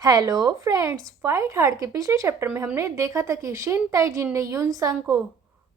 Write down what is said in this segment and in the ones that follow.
Hello friends, fight hard के पिछले chapter में हमने देखा था कि शिन ताइजिन ने यून सांग को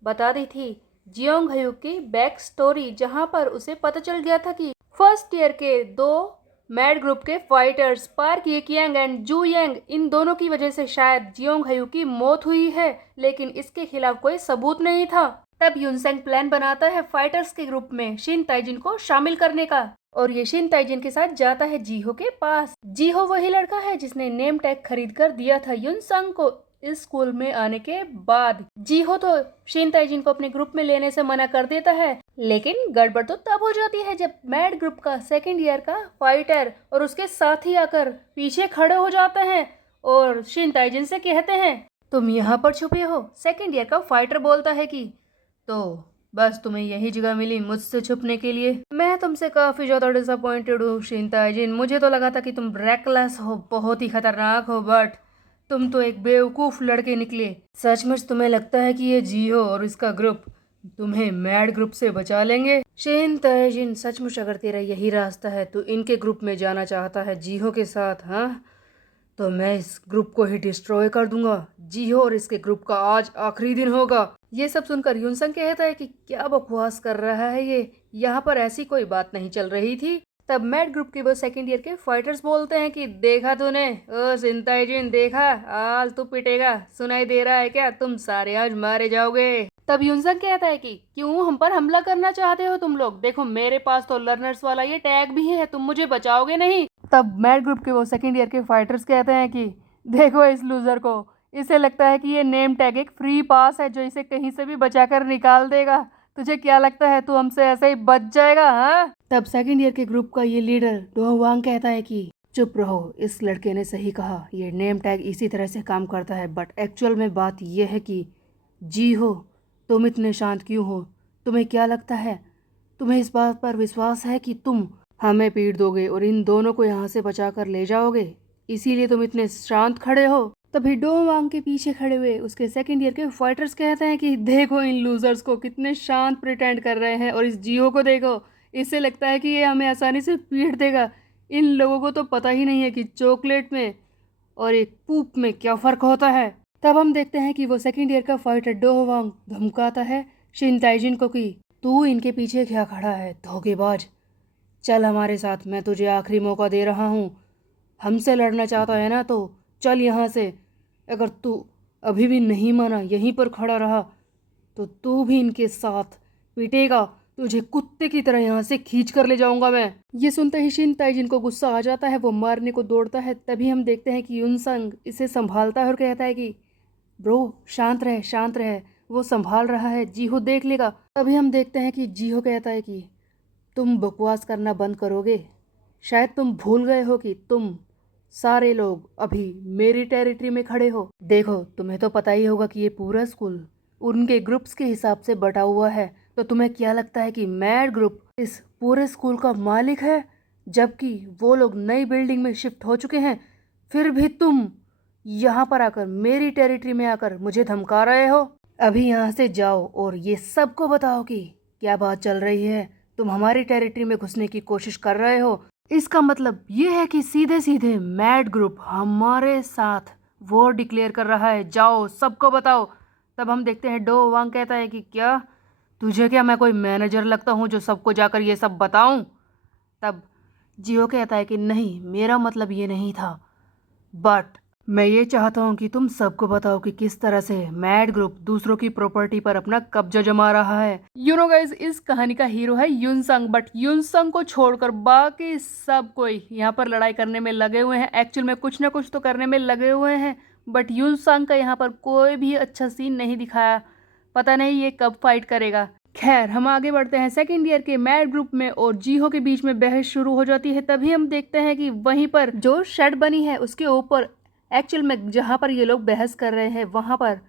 बता दी थी जियोंग हयू की बैक स्टोरी, जहां पर उसे पता चल गया था कि फर्स्ट ईयर के दो मैड ग्रुप के फाइटर्स पार्क येकियांग एंड जू यांग, इन दोनों की वजह से शायद जियोंग हयू की मौत हुई है, लेकिन इसके खिलाफ कोई सबूत नहीं था। तब यूनसेंग प्लान बनाता है फाइटर्स के ग्रुप में शिन ताइजिन को शामिल करने का, और ये शिन ताइजिन के साथ जाता है जीहो के पास। जीहो वही लड़का है जिसने नेम टैग खरीद कर दिया था यूनसंग को इस स्कूल में आने के बाद। जीहो तो शिन ताइजिन को अपने ग्रुप में लेने से मना कर देता है, लेकिन गड़बड़ तो तब हो जाती है जब मैड ग्रुप का सेकंड ईयर का फाइटर और उसके साथी आकर पीछे खड़े हो जाते हैं और शिन ताइजिन से कहते हैं, तुम यहाँ पर छुपे हो। सेकंड ईयर का फाइटर बोलता है कि तो बस तुम्हें यही जगह मिली मुझसे छुपने के लिए। मैं तुमसे काफी ज्यादा डिसअपॉइंटेड हूँ शिन ताइजिन, मुझे तो लगा था कि तुम रेकलेस हो, बहुत ही खतरनाक हो, बट तुम तो एक बेवकूफ लड़के निकले। सचमुच तुम्हें लगता है कि ये जियो और इसका ग्रुप तुम्हें मैड ग्रुप से बचा लेंगे? शिन ताइजिन, सचमुच अगर तेरा यही रास्ता है तो इनके ग्रुप में जाना चाहता है जियो के साथ, हाँ तो मैं इस ग्रुप को ही डिस्ट्रॉय कर दूंगा। जिहो और इसके ग्रुप का आज आखिरी दिन होगा। ये सब सुनकर यूनसंग कहता है कि क्या बकवास कर रहा है ये, यहाँ पर ऐसी कोई बात नहीं चल रही थी। तब मैड ग्रुप के वो सेकंड ईयर के फाइटर्स बोलते हैं कि देखा तूने, ओ शिन ताइजिन देखा, आज तू पिटेगा, सुनाई दे रहा है क्या, तुम सारे आज मारे जाओगे। तब यूनसंग कहता है कि क्यों हम पर हमला करना चाहते हो तुम लोग, देखो मेरे पास तो लर्नर्स वाला ये टैग भी है, तुम मुझे बचाओगे नहीं। तब मैड ग्रुप के वो सेकंड ईयर के फाइटर्स कहते हैं कि देखो इस लूजर को, इसे लगता है कि ये नेम टैग एक फ्री पास है जो इसे कहीं से भी बचाकर निकाल देगा। तुझे क्या लगता है तू हमसे ऐसे ही बच जाएगा, हाँ? तब सेकंड ईयर के ग्रुप का ये लीडर डो वांग कहता है कि चुप रहो, इस लड़के ने सही कहा, ये नेम टैग इसी तरह से काम करता है, बट एक्चुअल में बात यह है कि जी हो, तुम इतने शांत क्यों हो? तुम्हें क्या लगता है, तुम्हें इस बात पर विश्वास है कि तुम हमें पीट दोगे और इन दोनों को यहाँ से बचा कर ले जाओगे, इसीलिए तुम इतने शांत खड़े हो? तभी डो वांग के पीछे खड़े हुए उसके सेकंड ईयर के फाइटर्स कहते हैं कि देखो इन लूजर्स को, कितने शांत प्रिटेंड कर रहे हैं, और इस जियो को देखो, इससे लगता है कि ये हमें आसानी से पीट देगा। इन लोगों को तो पता ही नहीं है कि चॉकलेट में और एक पूप में क्या फ़र्क होता है। तब हम देखते हैं कि वो सेकंड ईयर का फाइटर डो वांग धमकाता है शिन ताइजिन को कि तू इनके पीछे क्या खड़ा है धोखेबाज, चल हमारे साथ, मैं तुझे आखिरी मौका दे रहा हूँ, हमसे लड़ना चाहता है ना तो चल यहाँ से, अगर तू अभी भी नहीं माना, यहीं पर खड़ा रहा, तो तू भी इनके साथ पीटेगा, तुझे कुत्ते की तरह यहाँ से खींच कर ले जाऊंगा मैं। ये सुनते ही शिन ताइजिन को गुस्सा आ जाता है, वो मारने को दौड़ता है। तभी हम देखते हैं कि यूनसंग इसे संभालता है और कहता है कि ब्रो शांत रहे, शांत रहे, वो संभाल रहा है, जीहो देख लेगा। तभी हम देखते हैं कि जीहो कहता है कि तुम बकवास करना बंद करोगे, शायद तुम भूल गए हो कि तुम सारे लोग अभी मेरी टेरिटरी में खड़े हो। देखो तुम्हें तो पता ही होगा कि ये पूरा स्कूल उनके ग्रुप्स के हिसाब से बटा हुआ है, तो तुम्हें क्या लगता है कि मैड ग्रुप इस पूरे स्कूल का मालिक है, जबकि वो लोग नई बिल्डिंग में शिफ्ट हो चुके हैं? फिर भी तुम यहाँ पर आकर मेरी टेरिटरी में आकर मुझे धमका रहे हो। अभी यहाँ से जाओ और ये सबको बताओ कि क्या बात चल रही है, तुम हमारी टेरिटरी में घुसने की कोशिश कर रहे हो। इसका मतलब ये है कि सीधे सीधे मैड ग्रुप हमारे साथ वॉर डिक्लेयर कर रहा है, जाओ सबको बताओ। तब हम देखते हैं डो वांग कहता है कि क्या तुझे क्या मैं कोई मैनेजर लगता हूँ जो सबको जाकर ये सब बताऊं? तब जियो कहता है कि नहीं, मेरा मतलब ये नहीं था, बट मैं ये चाहता हूँ कि तुम सबको बताओ कि किस तरह से मैड ग्रुप दूसरों की प्रॉपर्टी पर अपना कब्जा जमा रहा है। यू नो गाइज, इस कहानी का हीरो है यूनसंग, बट यूनसंग को छोड़कर बाकी सब कोई यहाँ पर लड़ाई करने में लगे हुए हैं। एक्चुअल में कुछ ना कुछ तो करने में लगे हुए हैं, बट यूनसंग का यहाँ पर कोई भी अच्छा सीन नहीं दिखाया। पता नहीं ये कब फाइट करेगा। खैर हम आगे बढ़ते हैं। सेकंड ईयर के मैड ग्रुप में और जीहो के बीच में बहस शुरू हो जाती है। तभी हम देखते हैं कि वहीं पर जो शेड बनी है उसके ऊपर, एक्चुअल में जहाँ पर ये लोग बहस कर रहे हैं वहाँ पर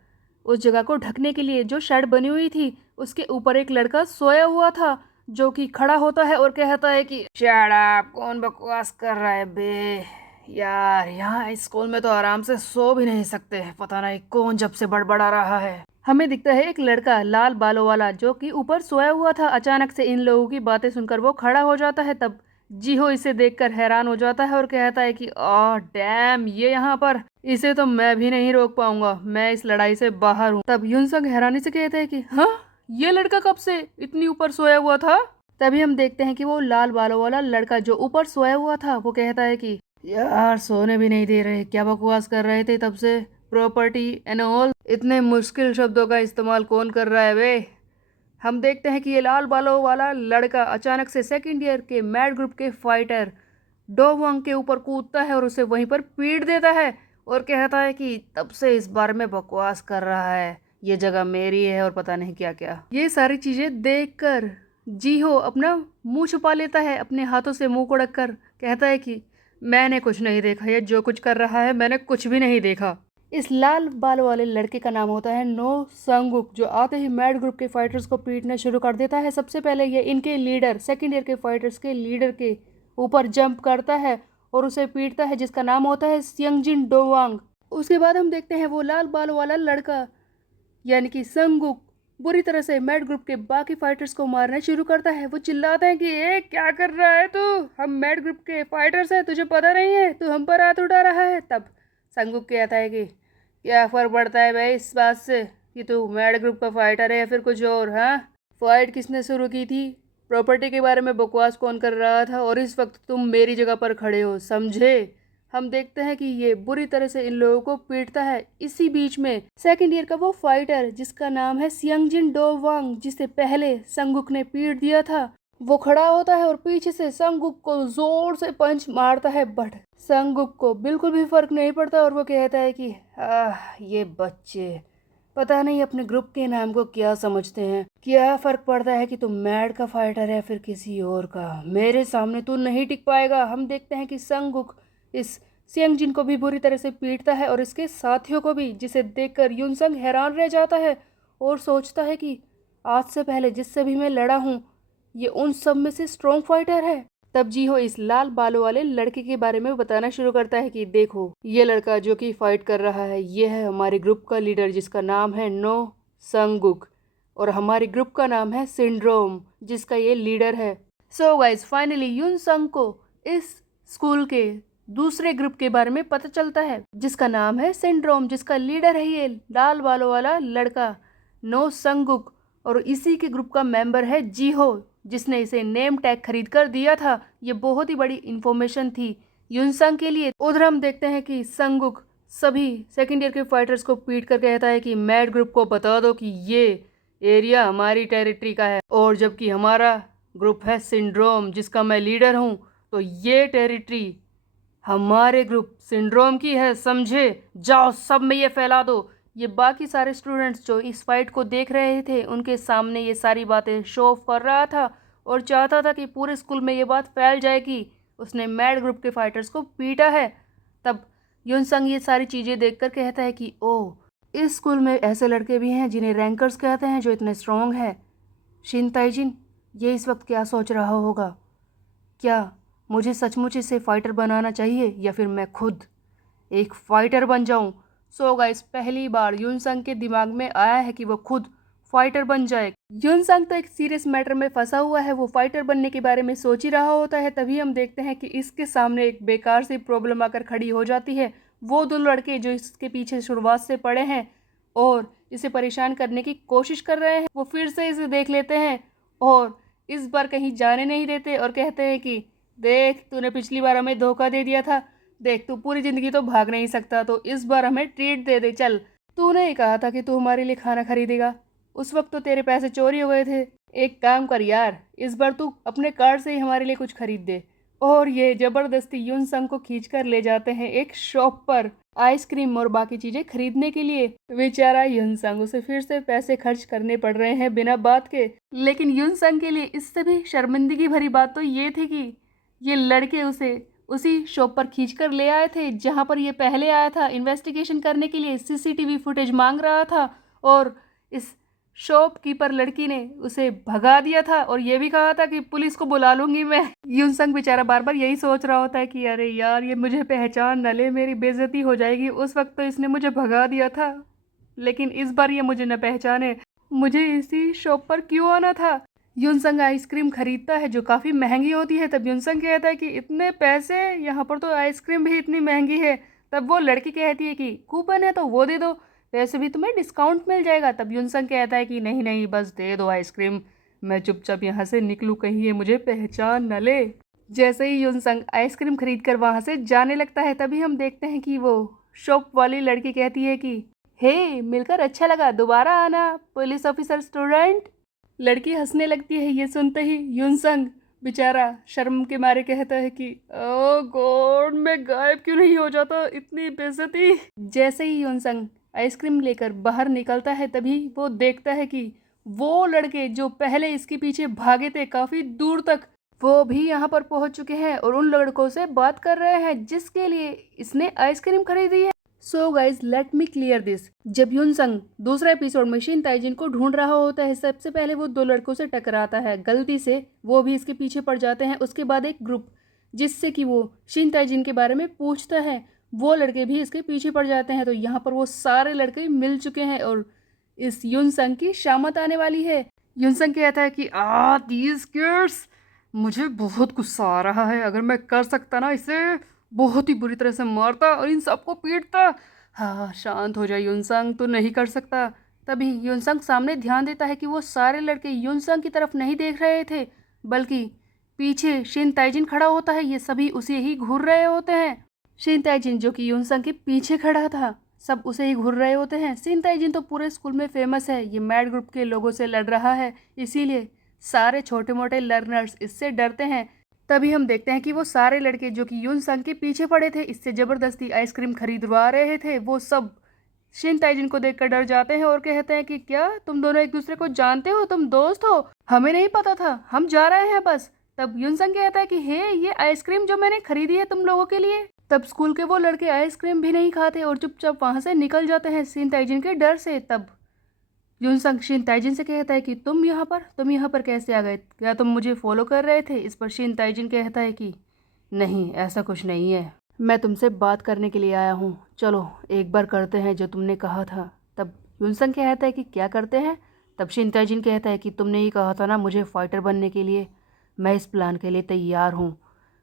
उस जगह को ढकने के लिए जो शेड बनी हुई थी उसके ऊपर एक लड़का सोया हुआ था, जो कि खड़ा होता है और कहता है कि शट अप, कौन बकवास कर रहा है बे यार, यहाँ इस स्कूल में तो आराम से सो भी नहीं सकते, पता नहीं कौन जब से बड़बड़ा रहा है। हमें दिखता है एक लड़का लाल बालों वाला जो कि ऊपर सोया हुआ था। अचानक से इन लोगों की बातें सुनकर वो खड़ा हो जाता है। तब जीहो इसे देखकर हैरान हो जाता है और कहता है कि आह डैम, ये यहाँ पर, इसे तो मैं भी नहीं रोक पाऊंगा, मैं इस लड़ाई से बाहर हूँ। तब यूनसंग हैरानी से कहता है कि हाँ, ये लड़का कब से इतनी ऊपर सोया हुआ था। तभी हम देखते हैं कि वो लाल बालों वाला लड़का जो ऊपर सोया हुआ था वो कहता है कि यार सोने भी नहीं दे रहे, क्या बकवास कर रहे थे तब से, प्रॉपर्टी एंड ऑल, इतने मुश्किल शब्दों का इस्तेमाल कौन कर रहा है वे। हम देखते हैं कि ये लाल बालों वाला लड़का अचानक से सेकंड ईयर के मैड ग्रुप के फाइटर डो वांग के ऊपर कूदता है और उसे वहीं पर पीट देता है और कहता है कि तब से इस बारे में बकवास कर रहा है, ये जगह मेरी है और पता नहीं क्या क्या। ये सारी चीजें देखकर जीहो अपना मुंह छुपा लेता है, अपने हाथों से मुंह को ढककर कहता है कि मैंने कुछ नहीं देखा, ये जो कुछ कर रहा है मैंने कुछ भी नहीं देखा। इस लाल बाल वाले लड़के का नाम होता है नो संगुक, जो आते ही मैड ग्रुप के फाइटर्स को पीटना शुरू कर देता है। सबसे पहले ये इनके लीडर, सेकंड ईयर के फाइटर्स के लीडर के ऊपर जंप करता है और उसे पीटता है, जिसका नाम होता है सियंगजिन डोवांग। उसके बाद हम देखते हैं वो लाल बाल वाला लड़का यानी कि संगुक बुरी तरह से मैड ग्रुप के बाकी फाइटर्स को मारना शुरू करता है। वो चिल्लाते हैं कि ए क्या कर रहा है तू, हम मैड ग्रुप के फाइटर्स हैं, तुझे पता नहीं है, तू हम पर हाथ उठा रहा है। तब संगुक कहता है कि क्या फर्क पड़ता है भाई इस बात से कि तू मैड ग्रुप का फाइटर है या फिर कुछ और। हाँ, फाइट किसने शुरू की थी, प्रॉपर्टी के बारे में बकवास कौन कर रहा था, और इस वक्त तुम मेरी जगह पर खड़े हो, समझे। हम देखते हैं कि ये बुरी तरह से इन लोगों को पीटता है। इसी बीच में सेकंड ईयर का वो फाइटर जिसका नाम है सियंगजिन डोवांग, जिसे पहले संगुक ने पीट दिया था, वो खड़ा होता है और पीछे से संगुक को जोर से पंच मारता है। बट संगुक को बिल्कुल भी फर्क नहीं पड़ता और वो कहता है कि ये बच्चे पता नहीं अपने ग्रुप के नाम को क्या समझते हैं, क्या फर्क पड़ता है कि तुम मैड का फाइटर है फिर किसी और का, मेरे सामने तू नहीं टिक पाएगा। हम देखते हैं कि संगुक इस सियंगजिन को भी बुरी तरह से पीटता है और इसके साथियों को भी, जिसे देखकर यूनसंग हैरान रह जाता है और सोचता है कि आज से पहले जिससे भी मैं लड़ा हूँ ये उन सब में से स्ट्रॉन्ग फाइटर है। तब जीहो इस लाल बालों वाले लड़के के बारे में बताना शुरू करता है कि देखो, ये लड़का जो कि फाइट कर रहा है ये है हमारे ग्रुप का लीडर जिसका नाम है नो संगुक, और हमारे ग्रुप का नाम है सिंड्रोम जिसका ये लीडर है। सो गाइस, फाइनली यूनसंग को इस स्कूल के दूसरे ग्रुप के बारे में पता चलता है जिसका नाम है सिंड्रोम, जिसका लीडर है ये लाल बालों वाला लड़का नो संगुक, और इसी के ग्रुप का मेंबर है जीहो जिसने इसे नेम टैग खरीद कर दिया था। ये बहुत ही बड़ी इंफॉर्मेशन थी यूनसंग के लिए। उधर हम देखते हैं कि संगुक सभी सेकंड ईयर के फाइटर्स को पीट कर कहता है कि मैड ग्रुप को बता दो कि ये एरिया हमारी टेरिटरी का है, और जबकि हमारा ग्रुप है सिंड्रोम जिसका मैं लीडर हूँ, तो ये टेरिटरी हमारे ग्रुप सिंड्रोम की है, समझे। जाओ सब में ये फैला दो। ये बाकी सारे स्टूडेंट्स जो इस फाइट को देख रहे थे उनके सामने ये सारी बातें शो ऑफ कर रहा था और चाहता था कि पूरे स्कूल में ये बात फैल जाए कि उसने मैड ग्रुप के फाइटर्स को पीटा है। तब यूनसंग ये सारी चीज़ें देखकर कहता है कि ओह, इस स्कूल में ऐसे लड़के भी हैं जिन्हें रैंकर्स कहते हैं जो इतने स्ट्रॉन्ग हैं। शिन ताइजिन ये इस वक्त क्या सोच रहा होगा, क्या मुझे सचमुच इसे फाइटर बनाना चाहिए या फिर मैं खुद एक फाइटर बन जाऊं। सो गाइस, पहली बार यूनसंग के दिमाग में आया है कि वो खुद फाइटर बन जाए। यूनसंग तो एक सीरियस मैटर में फंसा हुआ है, वो फाइटर बनने के बारे में सोच ही रहा होता है। तभी हम देखते हैं कि इसके सामने एक बेकार सी प्रॉब्लम आकर खड़ी हो जाती है। वो दो लड़के जो इसके पीछे शुरुआत से पड़े हैं और इसे परेशान करने की कोशिश कर रहे हैं, वो फिर से इसे देख लेते हैं और इस बार कहीं जाने नहीं देते और कहते हैं कि देख, तूने पिछली बार हमें धोखा दे दिया था, देख तू पूरी जिंदगी तो भाग नहीं सकता, तो इस बार हमें ट्रीट दे दे। चल, तूने ही कहा था कि तू हमारे लिए खाना खरीदेगा, उस वक्त तो तेरे पैसे चोरी हो गए थे। एक काम कर यार, इस बार तू अपने कार्ड से ही हमारे लिए कुछ खरीद दे। और ये जबरदस्ती यूनसंग को खींचकर ले जाते हैं एक शॉप पर आइसक्रीम और बाकी चीजें खरीदने के लिए। बेचारा यूनसंग, उसे फिर से पैसे खर्च करने पड़ रहे हैं बिना बात के। लेकिन यूनसंग के लिए इससे भी शर्मिंदगी भरी बात तो ये थी कि ये लड़के उसे उसी शॉप पर खींचकर ले आए थे जहां पर ये पहले आया था इन्वेस्टिगेशन करने के लिए, सीसीटीवी फुटेज मांग रहा था, और इस शॉपकीपर लड़की ने उसे भगा दिया था और ये भी कहा था कि पुलिस को बुला लूंगी मैं। यूनसंग बेचारा बार बार यही सोच रहा होता है कि अरे यार, ये मुझे पहचान न ले, मेरी बेइज्जती हो जाएगी। उस वक्त तो इसने मुझे भगा दिया था, लेकिन इस बार ये मुझे न पहचाने, मुझे इसी शॉप पर क्यों आना था। युनसंग आइसक्रीम खरीदता है जो काफ़ी महंगी होती है। तब युनसंग कहता है कि इतने पैसे, यहाँ पर तो आइसक्रीम भी इतनी महंगी है। तब वो लड़की कहती है कि कूपन है तो वो दे दो, वैसे भी तुम्हें डिस्काउंट मिल जाएगा। तब युनसंग कहता है कि नहीं नहीं, बस दे दो आइसक्रीम, मैं चुपचाप यहाँ से निकलूँ, कहीं ये मुझे पहचान न ले। जैसे ही युनसंग आइसक्रीम खरीद कर वहाँ से जाने लगता है, तभी हम देखते हैं कि वो शॉप वाली लड़की कहती है कि हे, मिलकर अच्छा लगा, दोबारा आना पुलिस ऑफिसर स्टूडेंट। लड़की हंसने लगती है ये सुनते ही। युनसंग बेचारा शर्म के मारे कहता है कि ओ गॉड, मैं गायब क्यों नहीं हो जाता, इतनी बेइज्जती। जैसे ही युनसंग आइसक्रीम लेकर बाहर निकलता है, तभी वो देखता है कि वो लड़के जो पहले इसके पीछे भागे थे काफी दूर तक, वो भी यहाँ पर पहुंच चुके हैं और उन लड़कों से बात कर रहे हैं जिसके लिए इसने आइसक्रीम खरीदी है। So guys, let me clear this. जब युनसंग दूसरा एपिसोड में शिन ताइजिन को ढूंढ रहा होता है, सबसे पहले वो दो लड़कों से टकराता है, गलती से वो भी इसके पीछे पड़ जाते हैं। उसके बाद एक ग्रुप जिससे कि वो शिन ताइजिन के बारे में पूछता है, वो लड़के भी इसके पीछे पड़ जाते हैं। तो यहाँ पर वो सारे लड़के मिल चुके हैं और इस युनसंग की शामत आने वाली है। युनसंग कहता है कि दीज किड्स, मुझे बहुत गुस्सा आ रहा है, अगर मैं कर सकता ना इसे बहुत ही बुरी तरह से मारता और इन सबको पीटता। हाँ, शांत हो जाए युनसंग, तो नहीं कर सकता। तभी युनसंग सामने ध्यान देता है कि वो सारे लड़के युनसंग की तरफ नहीं देख रहे थे, बल्कि पीछे शिन ताइजिन खड़ा होता है, ये सभी उसे ही घूर रहे होते हैं। शिन ताइजिन जो कि युनसंग के पीछे खड़ा था, सब उसे ही घूर रहे होते हैं। शिन ताइजिन तो पूरे स्कूल में फेमस है, ये मैड ग्रुप के लोगों से लड़ रहा है, इसीलिए सारे छोटे मोटे लर्नर्स इससे डरते हैं। तभी हम देखते हैं कि वो सारे लड़के जो कि युनसंग के पीछे पड़े थे, इससे ज़बरदस्ती आइसक्रीम खरीदवा रहे थे, वो सब शिन ताइजिन को देखकर डर जाते हैं और कहते हैं कि क्या तुम दोनों एक दूसरे को जानते हो, तुम दोस्त हो? हमें नहीं पता था, हम जा रहे हैं बस। तब युनसंग कहता है कि हे, ये आइसक्रीम जो मैंने खरीदी है तुम लोगों के लिए। तब स्कूल के वो लड़के आइसक्रीम भी नहीं खाते और चुपचाप वहाँ से निकल जाते हैं शिन ताइजिन के डर से। तब युनसंग शिन ताइजिन से कहता है कि तुम यहाँ पर कैसे आ गए, क्या तुम मुझे फॉलो कर रहे थे? इस पर शिन ताइजिन कहता है कि नहीं, ऐसा कुछ नहीं है, मैं तुमसे बात करने के लिए आया हूँ, चलो एक बार करते हैं जो तुमने कहा था। तब युनसंग कहता है कि क्या करते हैं? तब शिन ताइजिन कहता है कि तुमने ही कहा था ना मुझे फाइटर बनने के लिए, मैं इस प्लान के लिए तैयार हूँ,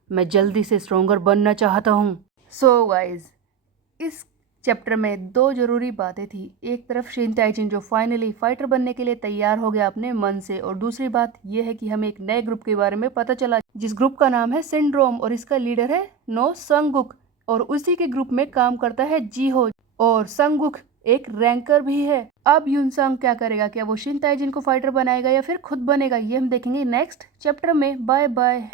मैं जल्दी से स्ट्रोंगर बनना चाहता हूँ। सो गाइज, इस चैप्टर में दो जरूरी बातें थी। एक तरफ शिन ताइजिन जो फाइनली फाइटर बनने के लिए तैयार हो गया अपने मन से, और दूसरी बात यह है कि हमें एक नए ग्रुप के बारे में पता चला जिस ग्रुप का नाम है सिंड्रोम और इसका लीडर है नो संगुक, और उसी के ग्रुप में काम करता है जीहो, और संगुक एक रैंकर भी है। अब युनसंग क्या करेगा, क्या वो शिन ताइजिन को फाइटर बनाएगा या फिर खुद बनेगा, ये हम देखेंगे नेक्स्ट चैप्टर में। Bye bye.